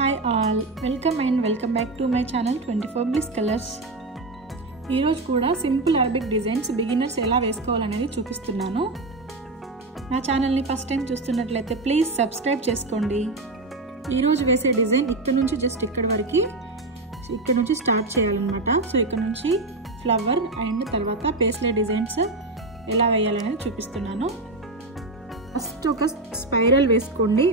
Hi all, welcome back to my channel 24 Bliss Colors. ఈరోజు కూడా simple Arabic designs beginners ఎలా వేసుకోవాలనేది చూపిస్తున్నాను. నా ఛానల్ని ఫస్ట్ టైం చూస్తున్నట్లయితే ప్లీజ్ సబ్స్క్రైబ్ చేసుకోండి. ఈరోజు వేసే డిజైన్ ఇక్కడ నుంచి జస్ట్ ఇక్కడ వరకు ఇక్కడ నుంచి స్టార్ట్ చేయాలన్నమాట. సో ఇక్కడ నుంచి ఫ్లవర్ అండ్ తర్వాత పేస్లే డిజైన్స్ ఎలా వేయాలనేది చూపిస్తున్నాను. ఫస్ట్ ఒక స్పైరల్ వేసుకోండి.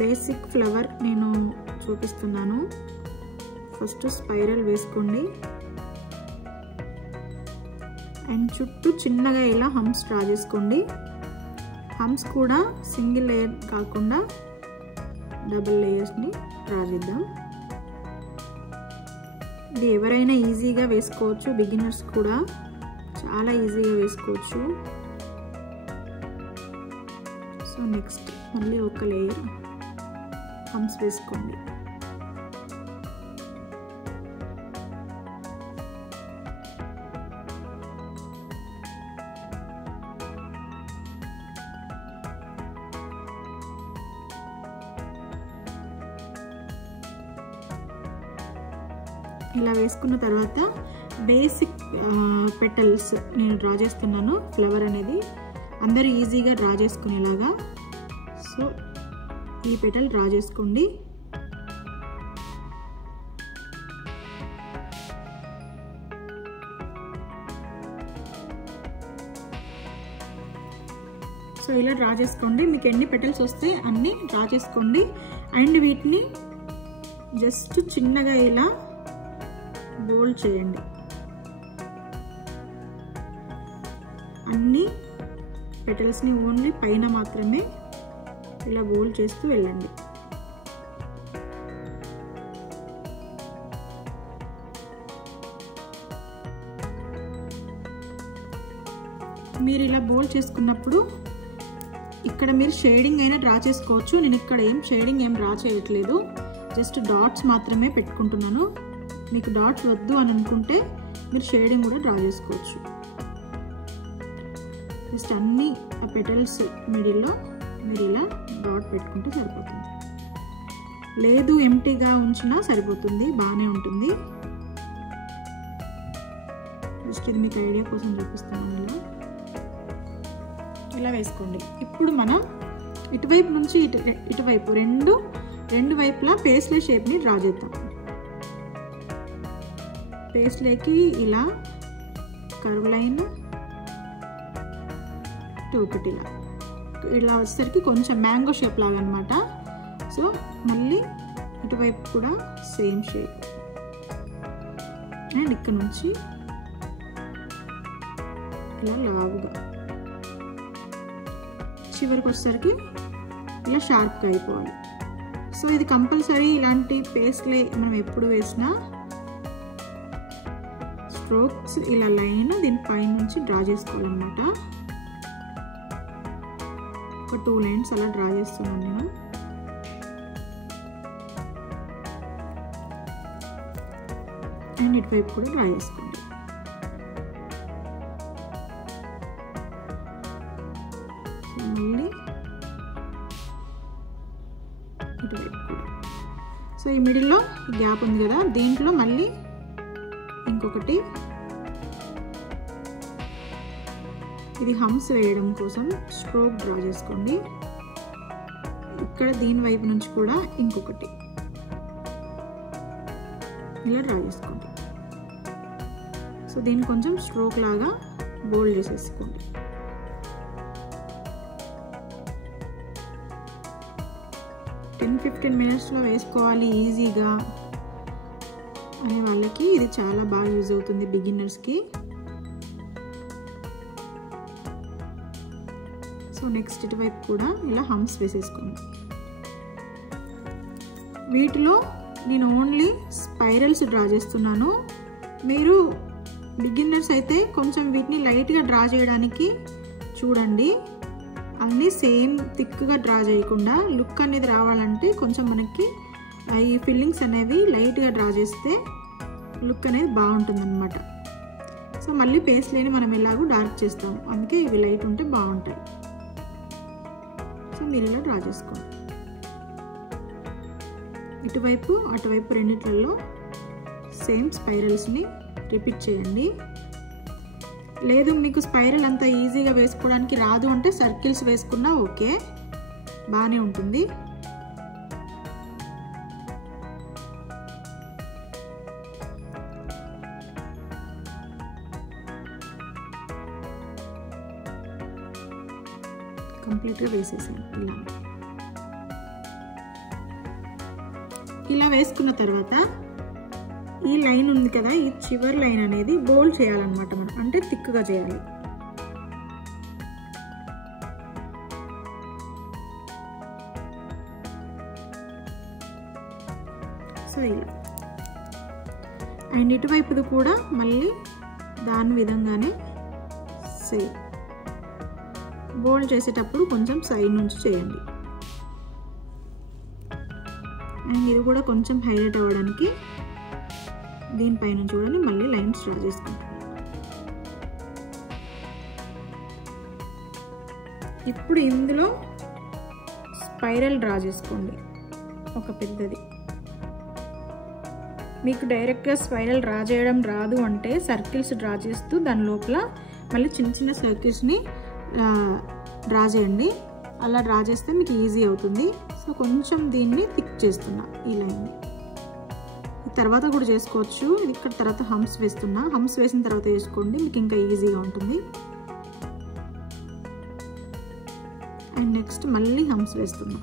బేసిక్ ఫ్లవర్ నేను చూపిస్తున్నాను. ఫస్ట్ స్పైరల్ వేసుకోండి అండ్ చుట్టూ చిన్నగా ఇలా హంప్స్ డ్రా చేసుకోండి. హంప్స్ కూడా సింగిల్ లేయర్ కాకుండా డబుల్ లేయర్స్ని డ్రా చేద్దాం. ఇది ఎవరైనా ఈజీగా వేసుకోవచ్చు, బిగినర్స్ కూడా చాలా ఈజీగా వేసుకోవచ్చు. సో నెక్స్ట్ మళ్ళీ ఒక లేయర్ హంప్స్ వేసుకోండి. ఇలా వేసుకున్న తర్వాత బేసిక్ పెటల్స్ నేను డ్రా చేస్తున్నాను. ఫ్లవర్ అనేది అందరూ ఈజీగా డ్రా చేసుకునేలాగా. సో ఈ పెటల్ డ్రా చేసుకోండి. సో ఇలా డ్రా చేసుకోండి. మీకు ఎన్ని పెటల్స్ వస్తే అన్ని డ్రా చేసుకోండి. అండ్ వీటిని జస్ట్ చిన్నగా ఇలా బోల్డ్ చేయండి. అన్ని పెటల్స్ని ఓన్లీ పైన మాత్రమే ఇలా బోల్డ్ చేస్తూ వెళ్ళండి. మీరు ఇలా బోల్డ్ చేసుకున్నప్పుడు ఇక్కడ మీరు షేడింగ్ అయినా డ్రా చేసుకోవచ్చు. నేను ఇక్కడ షేడింగ్ ఏం డ్రా చేయట్లేదు, జస్ట్ డాట్స్ మాత్రమే పెట్టుకుంటున్నాను. మీకు డాట్స్ వద్దు అని అనుకుంటే మీరు షేడింగ్ కూడా డ్రా చేసుకోవచ్చు. జస్ట్ అన్ని పెటల్స్ మిడిల్లో మీరు ఇలా డాట్ పెట్టుకుంటే సరిపోతుంది. లేదు ఎంటీగా ఉంచినా సరిపోతుంది, బాగానే ఉంటుంది. జస్ట్ ఇది మీకు ఐడియా కోసం చూపిస్తున్నాను. ఇలా వేసుకోండి. ఇప్పుడు మనం ఇటువైపు నుంచి ఇటువైపు రెండు వైపులా పేస్లే షేప్ని డ్రా చేద్దాం. పేస్లేకి ఇలా కర్వ్ లైన్ ఒకటి ఇలా వచ్చేసరికి కొంచెం మ్యాంగో షేప్ లాగా అనమాట. సో మళ్ళీ ఇటువైపు కూడా సేమ్ షేప్ అండ్ ఇక్కడ నుంచి ఇలా లావుగా చివరికి వచ్చేసరికి ఇలా షార్ప్గా అయిపోవాలి. సో ఇది కంపల్సరీ. ఇలాంటి పేస్ట్లే మనం ఎప్పుడు వేసినా స్ట్రోక్స్ ఇలా లైన్ దీని పైన నుంచి డ్రా చేసుకోవాలన్నమాట. ఒక 2 లైన్స్ అలా డ్రా చేస్తున్నాను నేను. అండ్ ఇటువైపు కూడా డ్రా చేసుకోండి. మళ్ళీ ఇటువైపు కూడా. సో ఈ మిడిల్లో గ్యాప్ ఉంది కదా, దీంట్లో మళ్ళీ ఇంకొకటి ఇది హంప్స్ వేయడం కోసం స్ట్రోక్ డ్రా చేసుకోండి. ఇక్కడ దీని వైపు నుంచి కూడా ఇంకొకటి ఇలా డ్రా చేసుకోండి. సో దీన్ని కొంచెం స్ట్రోక్ లాగా బోల్డ్ చేసేసుకోండి. 10-15 మినిట్స్లో వేసుకోవాలి ఈజీగా అనే వాళ్ళకి ఇది చాలా బాగా యూజ్ అవుతుంది, బిగినర్స్కి. సో నెక్స్ట్ ఇటువైపు కూడా ఇలా హంప్స్ వేసేసుకోండి. వీటిలో నేను ఓన్లీ స్పైరల్స్ డ్రా చేస్తున్నాను. మీరు బిగినర్స్ అయితే కొంచెం వీటిని లైట్గా డ్రా చేయడానికి చూడండి. అన్నీ సేమ్ థిక్గా డ్రా చేయకుండా లుక్ అనేది రావాలంటే కొంచెం మనకి ఈ ఫిల్లింగ్స్ అనేవి లైట్గా డ్రా చేస్తే లుక్ అనేది బాగుంటుంది అన్నమాట. సో మళ్ళీ పేస్ట్లేని మనం ఎలాగో డార్క్ చేస్తాము, అందుకే ఇవి లైట్ ఉంటే బాగుంటాయి. సో మీరు ఇలా డ్రా చేసుకోండి. ఇటువైపు అటువైపు రెండిట్లలో సేమ్ స్పైరల్స్ని రిపీట్ చేయండి. లేదు మీకు స్పైరల్ అంత ఈజీగా వేసుకోవడానికి రాదు అంటే సర్కిల్స్ వేసుకున్నా ఓకే, బాగానే ఉంటుంది. కంప్లీట్గా వేసేసాను. ఇలా వేసుకున్న తర్వాత ఈ లైన్ ఉంది కదా, ఈ చివరి లైన్ అనేది బోల్డ్ చేయాలన్నమాట మనం, అంటే థిక్గా చేయాలి. సో ఇలా. అండ్ ఇటువైపుది కూడా మళ్ళీ దాని విధంగానే సేమ్ బోల్డ్ చేసేటప్పుడు కొంచెం సైడ్ నుంచి చేయండి. అండ్ ఇది కూడా కొంచెం హైలైట్ అవ్వడానికి దీనిపైన చూడండి మళ్ళీ లైన్స్ డ్రా చేసుకుంటాం. ఇప్పుడు ఇందులో స్పైరల్ డ్రా చేసుకోండి ఒక పెద్దది. మీకు డైరెక్ట్గా స్పైరల్ డ్రా చేయడం రాదు అంటే సర్కిల్స్ డ్రా చేస్తూ దాని లోపల మళ్ళీ చిన్న చిన్న సర్కిల్స్ని డ్రా చేయండి. అలా డ్రా చేస్తే మీకు ఈజీ అవుతుంది. సో కొంచెం దీన్ని థిక్ చేస్తున్నా ఈ లైన్ని. తర్వాత కూడా చేసుకోవచ్చు. ఇక్కడ తర్వాత హంప్స్ వేస్తున్నా, హంప్స్ వేసిన తర్వాత వేసుకోండి, మీకు ఇంకా ఈజీగా ఉంటుంది. అండ్ నెక్స్ట్ మళ్ళీ హంప్స్ వేస్తున్నా.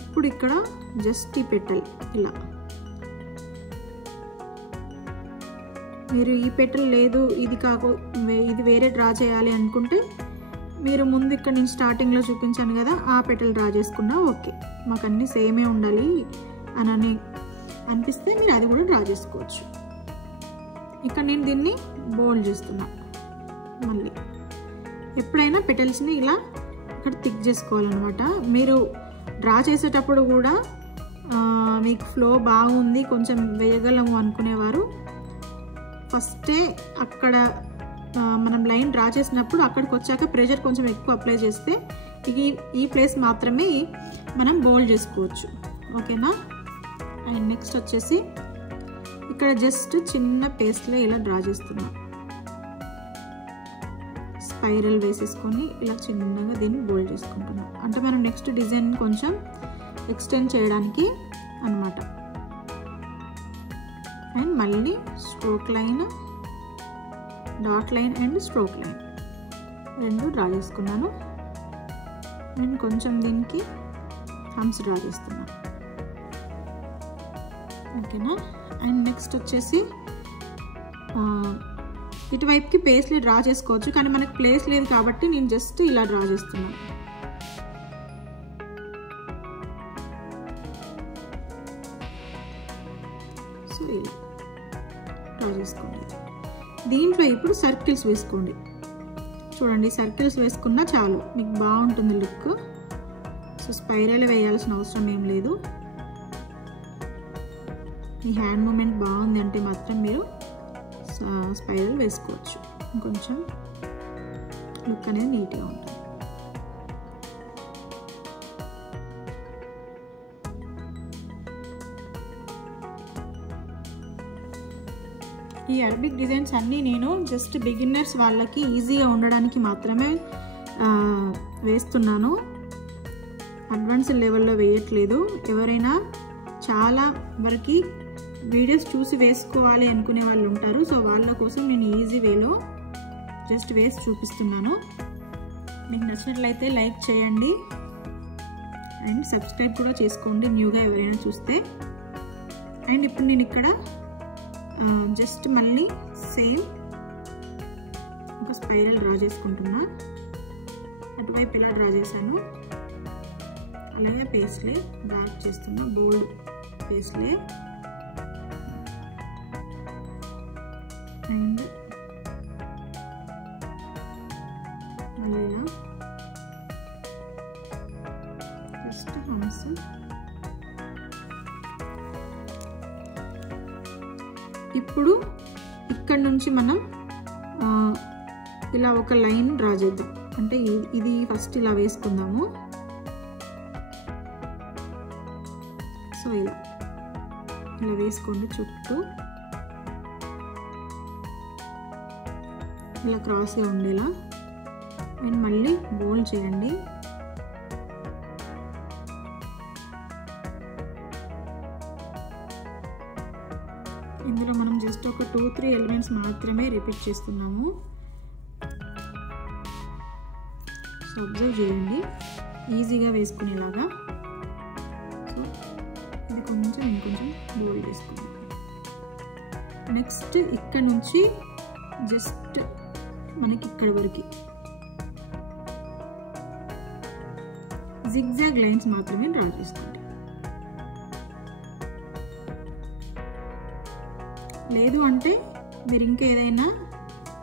ఇప్పుడు ఇక్కడ జస్ట్ ఈ పెటల్ ఇలా, మీరు ఈ పెటల్ లేదు ఇది వేరే డ్రా చేయాలి అనుకుంటే మీరు ముందు ఇక్కడ నేను స్టార్టింగ్లో చూపించాను కదా ఆ పెటల్ డ్రా చేసుకున్నా ఓకే. మాకు అన్నీ సేమే ఉండాలి అని అనిపిస్తే మీరు అది కూడా డ్రా చేసుకోవచ్చు. ఇక్కడ నేను దీన్ని బోల్డ్ చేస్తున్నా. మళ్ళీ ఎప్పుడైనా పెటల్స్ని ఇలా ఇక్కడ థిక్ చేసుకోవాలన్నమాట. మీరు డ్రా చేసేటప్పుడు కూడా మీకు ఫ్లో బాగుంది కొంచెం వేయగలము అనుకునేవారు ఫస్టే అక్కడ మనం లైన్ డ్రా చేసినప్పుడు అక్కడికి వచ్చాక ప్రెషర్ కొంచెం ఎక్కువ అప్లై చేస్తే ఈ ప్లేస్ మాత్రమే మనం బోల్డ్ చేసుకోవచ్చు. ఓకేనా? అండ్ నెక్స్ట్ వచ్చేసి ఇక్కడ జస్ట్ చిన్న పేస్ట్లో ఇలా డ్రా చేస్తున్నాం. స్పైరల్ వేసేసుకొని ఇలా చిన్నగా దీన్ని బోల్డ్ చేసుకుంటున్నాం. అంటే మనం నెక్స్ట్ డిజైన్ కొంచెం ఎక్స్టెండ్ చేయడానికి అన్నమాట. అండ్ మళ్ళీ stroke line, dot line and stroke line రెండు డ్రా చేసుకున్నాను. అండ్ కొంచెం దీనికి హంప్స్ డ్రా చేస్తున్నాను. ఓకేనా? అండ్ నెక్స్ట్ వచ్చేసి ఇటువైపుకి పేస్లీ డ్రా చేసుకోవచ్చు, కానీ మనకు ప్లేస్ లేదు కాబట్టి నేను జస్ట్ ఇలా డ్రా చేస్తున్నాను. సో ఇలా డ్రా చేసుకోండి. దీంట్లో ఇప్పుడు సర్కిల్స్ వేసుకోండి. చూడండి, సర్కిల్స్ వేసుకున్నా చాలు, మీకు బాగుంటుంది లుక్. సో స్పైరల్ వేయాల్సిన అవసరం ఏం లేదు. మీ హ్యాండ్ మూమెంట్ బాగుంది అంటే మాత్రం మీరు స్పైరల్ వేసుకోవచ్చు. ఇంకొంచెం లుక్ అనేది నీట్గా ఉంటుంది. ఈ అరబిక్ డిజైన్స్ అన్నీ నేను జస్ట్ బిగినర్స్ వాళ్ళకి ఈజీగా ఉండడానికి మాత్రమే వేస్తున్నాను. అడ్వాన్స్ లెవెల్లో వేయట్లేదు. ఎవరైనా చాలా వరకు వీడియోస్ చూసి వేసుకోవాలి అనుకునే వాళ్ళు ఉంటారు. సో వాళ్ళ కోసం నేను ఈజీ వేలో జస్ట్ వేసి చూపిస్తున్నాను. మీకు నచ్చినట్లయితే లైక్ చేయండి అండ్ సబ్స్క్రైబ్ కూడా చేసుకోండి న్యూగా ఎవరైనా చూస్తే. అండ్ ఇప్పుడు నేను ఇక్కడ జస్ట్ మళ్ళీ సేమ్ ఒక స్పైరల్ డ్రా చేసుకుంటున్నా. అటువైపు ఇలా డ్రా చేశాను, అలాగే పేస్లే బ్యాక్ చేస్తున్నా, బోల్డ్ పేస్లే. అండ్ మళ్ళీ ఇలా జస్ట్ హంప్స్. ఇప్పుడు ఇక్కడ నుంచి మనం ఇలా ఒక లైన్ డ్రా చేద్దాం. అంటే ఇది ఫస్ట్ ఇలా వేసుకుందాము. సో ఇలా వేసుకోండి, చుట్టూ ఇలా క్రాస్గా ఉండేలా. అండ్ మళ్ళీ బోల్డ్ చేయండి. ఇందులో మనం జస్ట్ ఒక 2-3 ఎలిమెంట్స్ మాత్రమే రిపీట్ చేస్తున్నాము. సో అబ్జర్వ్ చేయండి, ఈజీగా వేసుకునేలాగా. సో ఇది కొంచెం ఇంకొంచెం బోల్డ్ చేసుకుందాం. నెక్స్ట్ ఇక్కడ నుంచి జస్ట్ మనకి ఇక్కడి వరకు జిగ్జాగ్ లైన్స్ మాత్రమే డ్రా చేసుకోండి. లేదు అంటే మీరు ఇంకా ఏదైనా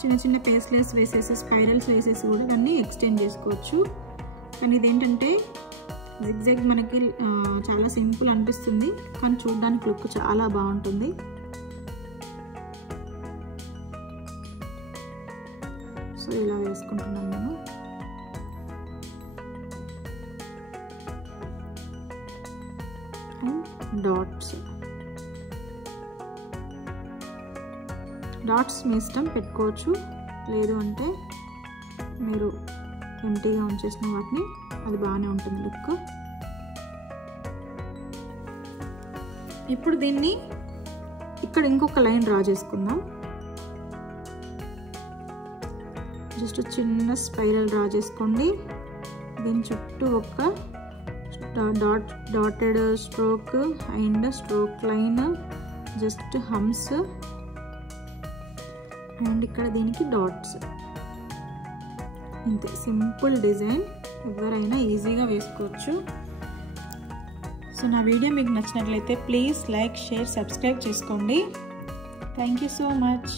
చిన్న చిన్న పేస్లెస్ వేసేసి స్పైరల్స్ వేసేసి కూడా దాన్ని ఎక్స్టెండ్ చేసుకోవచ్చు. కానీ ఇదేంటంటే జిగ్జాగ్ మనకి చాలా సింపుల్ అనిపిస్తుంది, కానీ చూడడానికి లుక్ చాలా బాగుంటుంది. సో ఇలా వేసుకుంటున్నాను నేను. డాట్స్ మీ ఇష్టం, పెట్టుకోవచ్చు. లేదు అంటే మీరు ఎంటీగా ఉంచేసిన వాటిని, అది బాగానే ఉంటుంది లుక్. ఇప్పుడు దీన్ని ఇక్కడ ఇంకొక లైన్ డ్రా చేసుకుందాం. జస్ట్ చిన్న స్పైరల్ డ్రా చేసుకోండి. దీని చుట్టూ ఒక dotted stroke and stroke line, just hems, and ఇక్కడ దీనికి డాట్స్. ఇంతే, సింపుల్ డిజైన్, ఎవరైనా ఈజీగా వేసుకోవచ్చు. సో నా వీడియో మీకు నచ్చినట్లయితే ప్లీజ్ లైక్, షేర్, సబ్స్క్రైబ్ చేసుకోండి. Thank you so much.